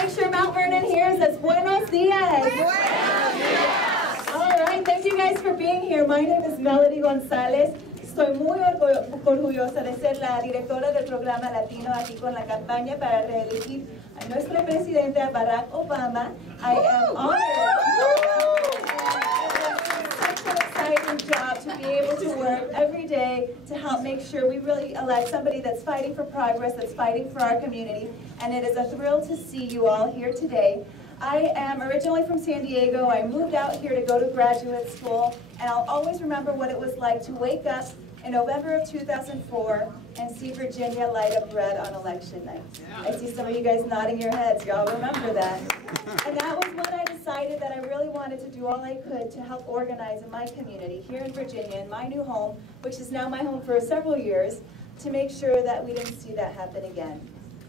make sure Mount Vernon hears us. Buenos dias. Buenos dias. All right, thank you guys for being here. My name is Melody González. Estoy muy orgullosa de ser la directora del programa latino aquí con la campaña para reelegir a nuestro presidente Barack Obama. I am honored. It's such an exciting job to be able to work every day to help make sure we really elect somebody that's fighting for progress, that's fighting for our community. And it is a thrill to see you all here today. I am originally from San Diego. I moved out here to go to graduate school, and I'll always remember what it was like to wake up in November of 2004 and see Virginia light up red on election night. I see some of you guys nodding your heads. Y'all remember that. And that was when I decided that I really wanted to do all I could to help organize in my community here in Virginia, in my new home, which is now my home for several years, to make sure that we didn't see that happen again.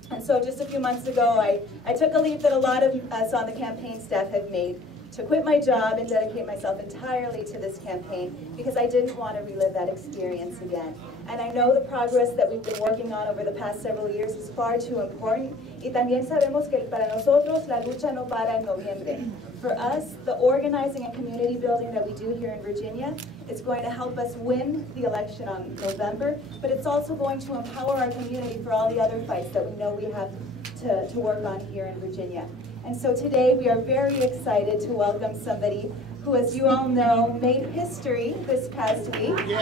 And so just a few months ago, I took a leap that a lot of us on the campaign staff have made to quit my job and dedicate myself entirely to this campaign because I didn't want to relive that experience again. And I know the progress that we've been working on over the past several years is far too important. Y también sabemos que para nosotros la lucha no para en noviembre. For us, the organizing and community building that we do here in Virginia is going to help us win the election on November, but it's also going to empower our community for all the other fights that we know we have to work on here in Virginia. And so today we are very excited to welcome somebody who, as you all know, made history this past week. Yeah.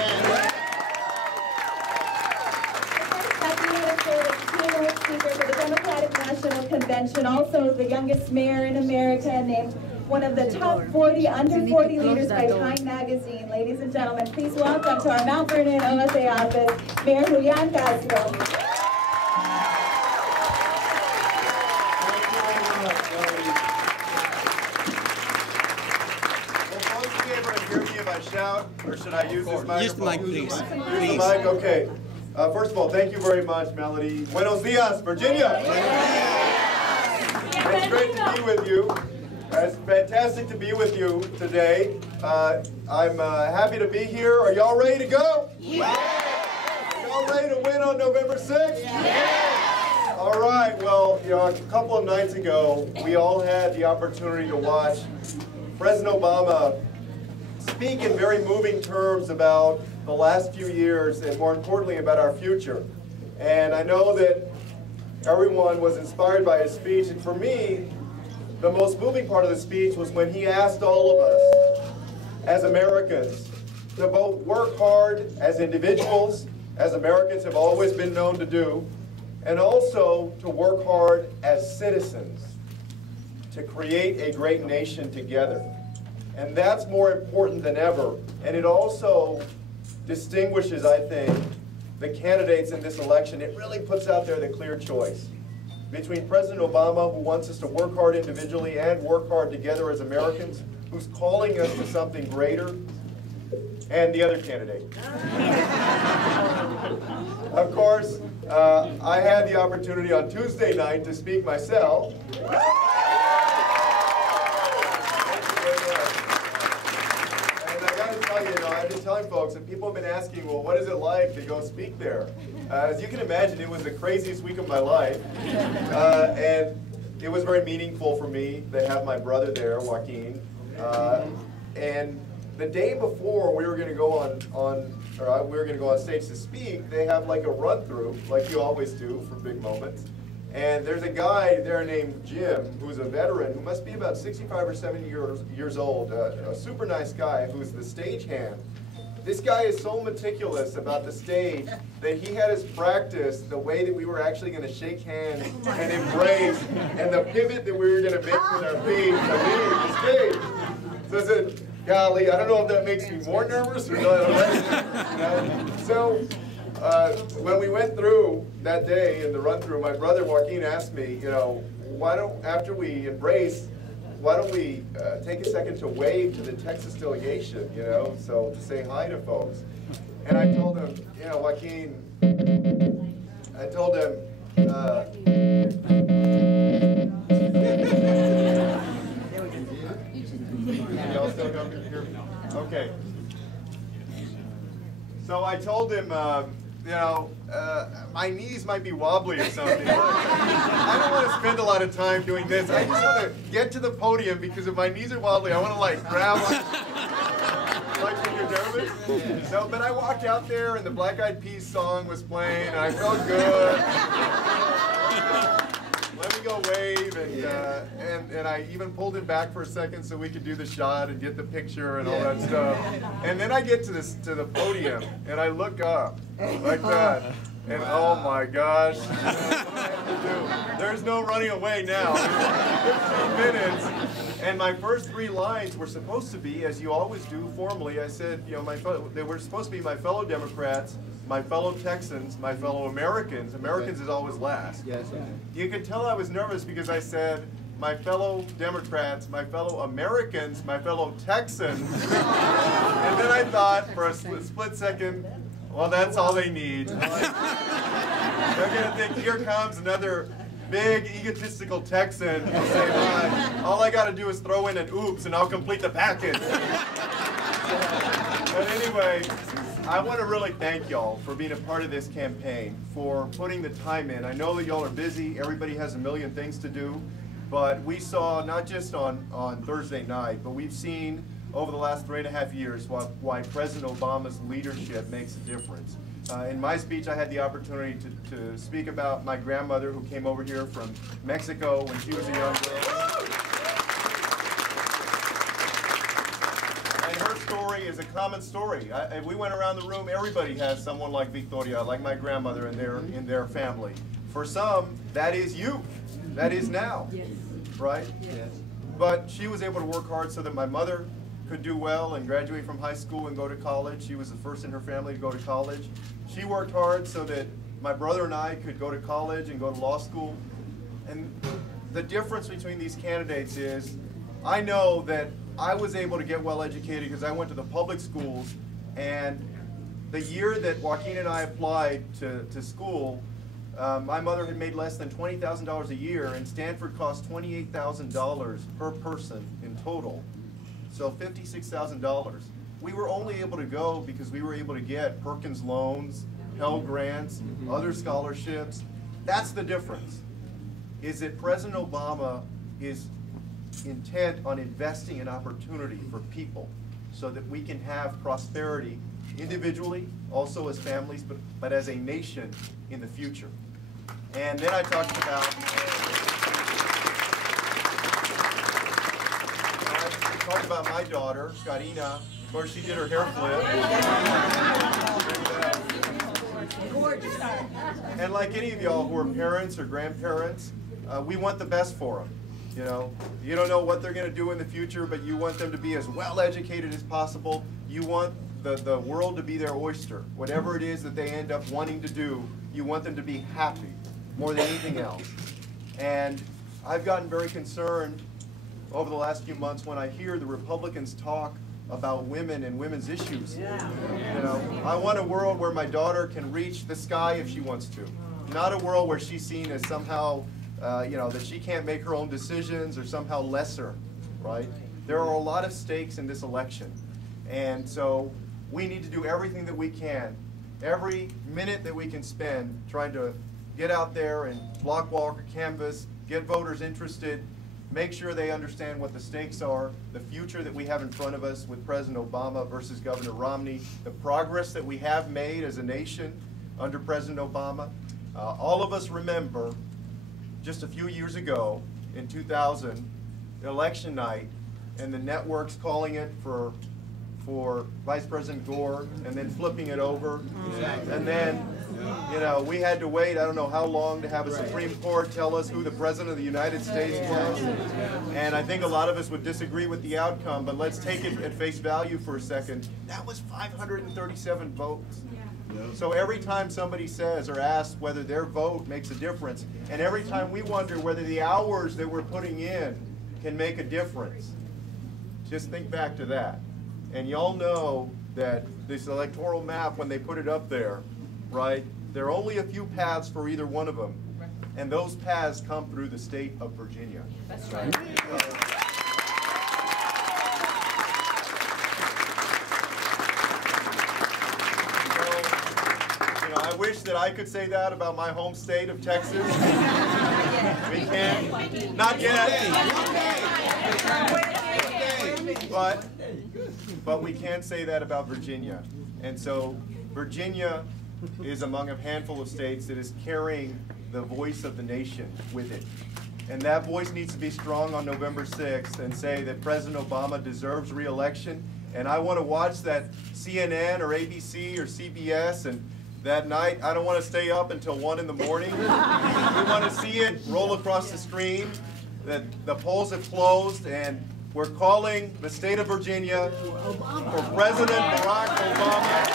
Keynote speaker for the Democratic National Convention, also the youngest mayor in America, named one of the top 40 under 40 leaders by Time Magazine. Ladies and gentlemen, please welcome to our Mount Vernon OSA office, Mayor Julian Castro. Shout, or should I use this microphone? Use the mic, please. Use the mic, okay. First of all, thank you very much, Melody. Buenos dias, Virginia. It's great to be with you. It's fantastic to be with you today. I'm happy to be here. Are y'all ready to go? Yeah. Are y'all ready to win on November 6th? Yeah. All right. Well, you know, a couple of nights ago, we all had the opportunity to watch President Obama speak in very moving terms about the last few years and more importantly about our future. And I know that everyone was inspired by his speech, and for me, the most moving part of the speech was when he asked all of us as Americans to both work hard as individuals, as Americans have always been known to do, and also to work hard as citizens to create a great nation together. And that's more important than ever. And it also distinguishes, I think, the candidates in this election. It really puts out there the clear choice between President Obama, who wants us to work hard individually and work hard together as Americans, who's calling us to something greater, and the other candidate. Of course, I had the opportunity on Tuesday night to speak myself. I've been telling folks, and people have been asking, well, what is it like to go speak there? As you can imagine, it was the craziest week of my life. And it was very meaningful for me to have my brother there, Joaquin. And the day before we were going to go on stage to speak, they have like a run-through, like you always do for big moments. And there's a guy there named Jim, who's a veteran, who must be about 65 or 70 years old, a super nice guy who's the stagehand. This guy is so meticulous about the stage that he had us practice the way that we were actually going to shake hands and embrace, and the pivot that we were going to make with our feet to leave the stage. So I said, golly, I don't know if that makes me more nervous or not. So when we went through that day in the run-through, my brother Joaquin asked me, you know, after we embrace, why don't we take a second to wave to the Texas delegation, you know, so to say hi to folks. And I told him, you know, Joaquin, I told him, y'all still coming here? Okay. So I told him, you know, my knees might be wobbly or something. I don't want to spend a lot of time doing this. I just want to get to the podium because if my knees are wobbly, I want to like grab like when you're nervous. So, but I walked out there and the Black Eyed Peas song was playing and I felt good. Let me go wave, and I even pulled him back for a second so we could do the shot and get the picture and all that stuff. And then I get to the podium and I look up like that, and oh my gosh, there's no running away now. 15 minutes, and my first 3 lines were supposed to be, as you always do formally. I said, you know, they were supposed to be my fellow Democrats, my fellow Texans, my fellow Americans. Americans is always last. Yes. You could tell I was nervous because I said, my fellow Democrats, my fellow Americans, my fellow Texans. And then I thought for a split second, well, that's all they need. They're going to think, here comes another big egotistical Texan to say, well, all I got to do is throw in an oops and I'll complete the package. But anyway, I want to really thank y'all for being a part of this campaign, for putting the time in. I know that y'all are busy, everybody has a million things to do, but we saw, not just on Thursday night, but we've seen over the last 3.5 years why President Obama's leadership makes a difference. In my speech, I had the opportunity to speak about my grandmother who came over here from Mexico when she was a young girl. Her story is a common story. If we went around the room, everybody has someone like Victoria, like my grandmother in their family. For some, that is you. That is now. Yes. Right? Yes. But she was able to work hard so that my mother could do well and graduate from high school and go to college. She was the first in her family to go to college. She worked hard so that my brother and I could go to college and go to law school. And the difference between these candidates is, I know that I was able to get well educated because I went to the public schools, and the year that Joaquin and I applied to school, my mother had made less than $20,000 a year, and Stanford cost $28,000 per person in total, so $56,000. We were only able to go because we were able to get Perkins loans, Pell Grants, other scholarships. That's the difference, is that President Obama is intent on investing in opportunity for people so that we can have prosperity individually, also as families, but as a nation in the future. And then I talked about my daughter, Karina. Of course, she did her hair flip. Gorgeous. And like any of y'all who are parents or grandparents, we want the best for them. You know, you don't know what they're going to do in the future, but you want them to be as well educated as possible. You want the world to be their oyster. Whatever it is that they end up wanting to do, you want them to be happy more than anything else. And I've gotten very concerned over the last few months when I hear the Republicans talk about women and women's issues. Yeah. You know, I want a world where my daughter can reach the sky if she wants to. Not a world where she's seen as somehow you know, that she can't make her own decisions or somehow lesser, right? There are a lot of stakes in this election. And so we need to do everything that we can, every minute that we can spend trying to get out there and block walk or canvas, get voters interested, make sure they understand what the stakes are, the future that we have in front of us with President Obama versus Governor Romney, the progress that we have made as a nation under President Obama. All of us remember just a few years ago, in 2000, election night, and the networks calling it for Vice President Gore, and then flipping it over. And then, you know, we had to wait, I don't know how long, to have a Supreme Court tell us who the President of the United States was. And I think a lot of us would disagree with the outcome, but let's take it at face value for a second. That was 537 votes. So every time somebody says or asks whether their vote makes a difference, and every time we wonder whether the hours that we're putting in can make a difference, just think back to that. And y'all know that this electoral map, when they put it up there, right, there are only a few paths for either one of them, and those paths come through the state of Virginia. That's right. wish that I could say that about my home state of Texas. We can't. Not yet. But we can say that about Virginia. And so Virginia is among a handful of states that is carrying the voice of the nation with it. And that voice needs to be strong on November 6th and say that President Obama deserves re-election. And I want to watch that CNN or ABC or CBS, and that night I don't want to stay up until 1 in the morning. We want to see it roll across the screen that the polls have closed, and we're calling the state of Virginia for President Barack Obama.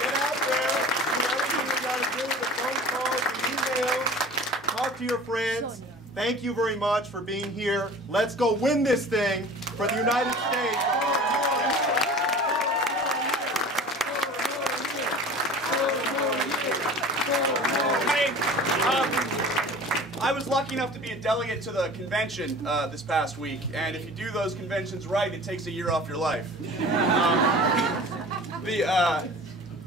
Get out there, do everything you got to do, the phone calls, the emails, talk to your friends. Thank you very much for being here. Let's go win this thing for the United States. I was lucky enough to be a delegate to the convention this past week, and if you do those conventions right, it takes a year off your life.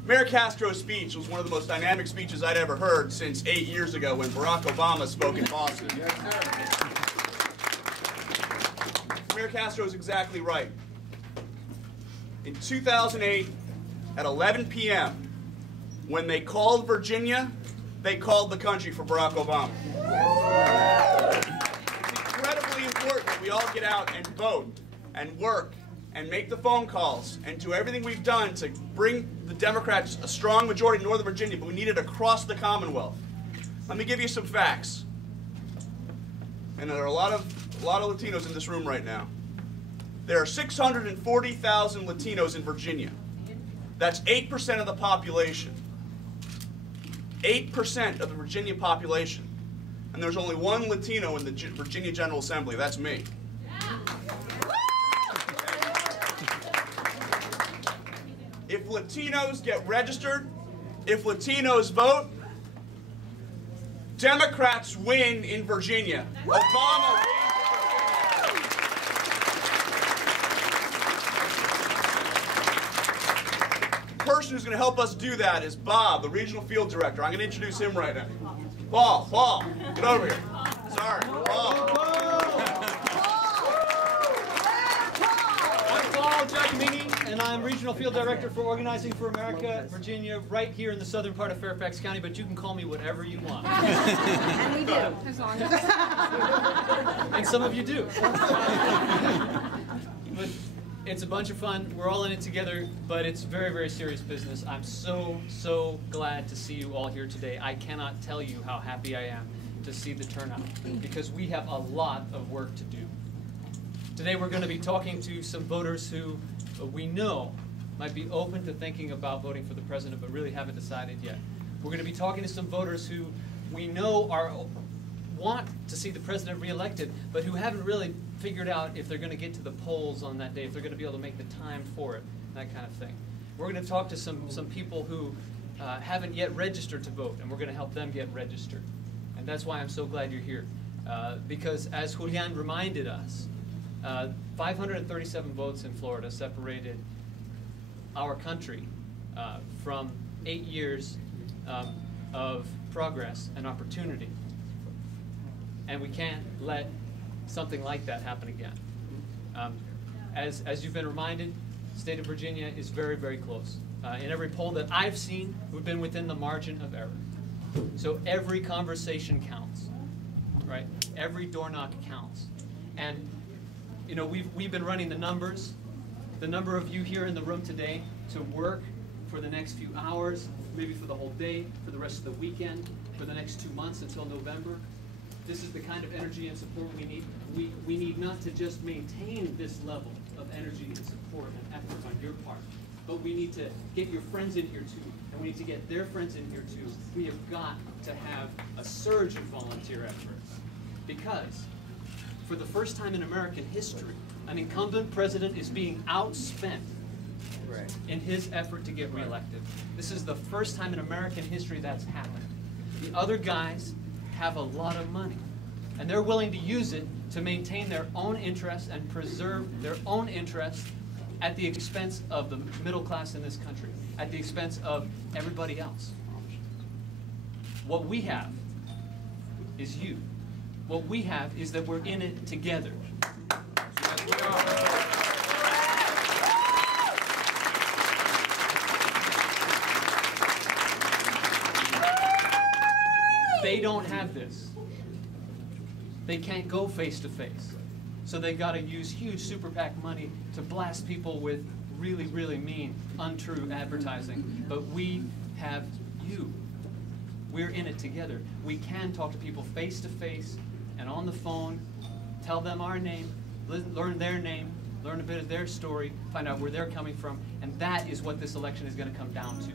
Mayor Castro's speech was one of the most dynamic speeches I'd ever heard since 8 years ago when Barack Obama spoke in Boston. Yes, sir. Mayor Castro is exactly right. In 2008, at 11 p.m., when they called Virginia, they called the country for Barack Obama. It's incredibly important that we all get out and vote and work and make the phone calls and do everything we've done to bring the Democrats a strong majority in Northern Virginia, but we need it across the Commonwealth. Let me give you some facts. And there are a lot of Latinos in this room right now. There are 640,000 Latinos in Virginia. That's 8% of the population. 8% of the Virginia population. And there's only one Latino in the Virginia General Assembly. That's me. If Latinos get registered, if Latinos vote, Democrats win in Virginia. Obama wins. The person who's going to help us do that is Bob, the regional field director. I'm going to introduce him right now. Paul, get over here. Sorry, Paul. I'm Paul Giacomini, and I'm Regional Field Director for Organizing for America, Virginia, right here in the southern part of Fairfax County, but you can call me whatever you want. And we do. As long as And some of you do. But it's a bunch of fun. We're all in it together, but it's very, very serious business. I'm so glad to see you all here today. I cannot tell you how happy I am to see the turnout, because we have a lot of work to do. Today we're going to be talking to some voters who we know might be open to thinking about voting for the president, but really haven't decided yet. We're going to be talking to some voters who we know want to see the president reelected, but who haven't really figured out if they're going to get to the polls on that day, if they're going to be able to make the time for it, that kind of thing. We're going to talk to some people who haven't yet registered to vote, and we're going to help them get registered. And that's why I'm so glad you're here, because as Julian reminded us, 537 votes in Florida separated our country from 8 years of progress and opportunity. And we can't let something like that happen again. As you've been reminded, the state of Virginia is very, very close. In every poll that I've seen, we've been within the margin of error. So every conversation counts, right? Every door knock counts. And you know, we've been running the numbers. The number of you here in the room today to work for the next few hours, maybe for the whole day, for the rest of the weekend, for the next 2 months until November. This is the kind of energy and support we need. We need not to just maintain this level of energy and support and effort on your part, but we need to get your friends in here too, and we need to get their friends in here too. We have got to have a surge in volunteer efforts, because for the first time in American history, an incumbent president is being outspent in his effort to get reelected. This is the first time in American history that's happened. The other guys have a lot of money, and they're willing to use it to maintain their own interests and preserve their own interests at the expense of the middle class in this country, at the expense of everybody else. What we have is you. What we have is that we're in it together. Yes, we are. They don't have this. They can't go face to face. So they got to use huge super PAC money to blast people with really, really mean, untrue advertising. But we have you. We're in it together. We can talk to people face to face and on the phone, tell them our name, learn their name, learn a bit of their story, find out where they're coming from, and that is what this election is going to come down to.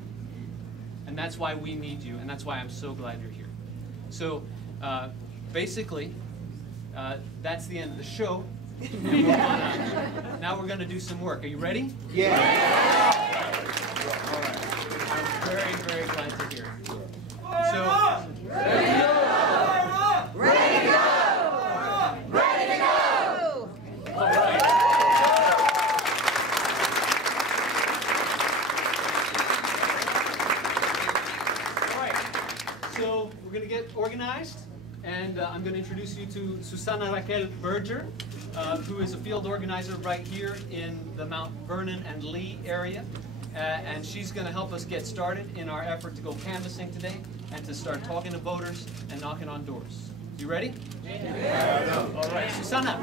And that's why we need you, and that's why I'm so glad you're here. So basically, that's the end of the show. And now we're going to do some work. Are you ready? Yeah! All right. I'm very, very glad to hear it. So, ready to go! Ready to go! Ready to go! All right. All right. So we're going to get organized, and I'm going to introduce you to Susana Raquel Berger, who is a field organizer right here in the Mount Vernon and Lee area. And she's going to help us get started in our effort to go canvassing today and to start talking to voters and knocking on doors. You ready? Yeah. All right, Susana.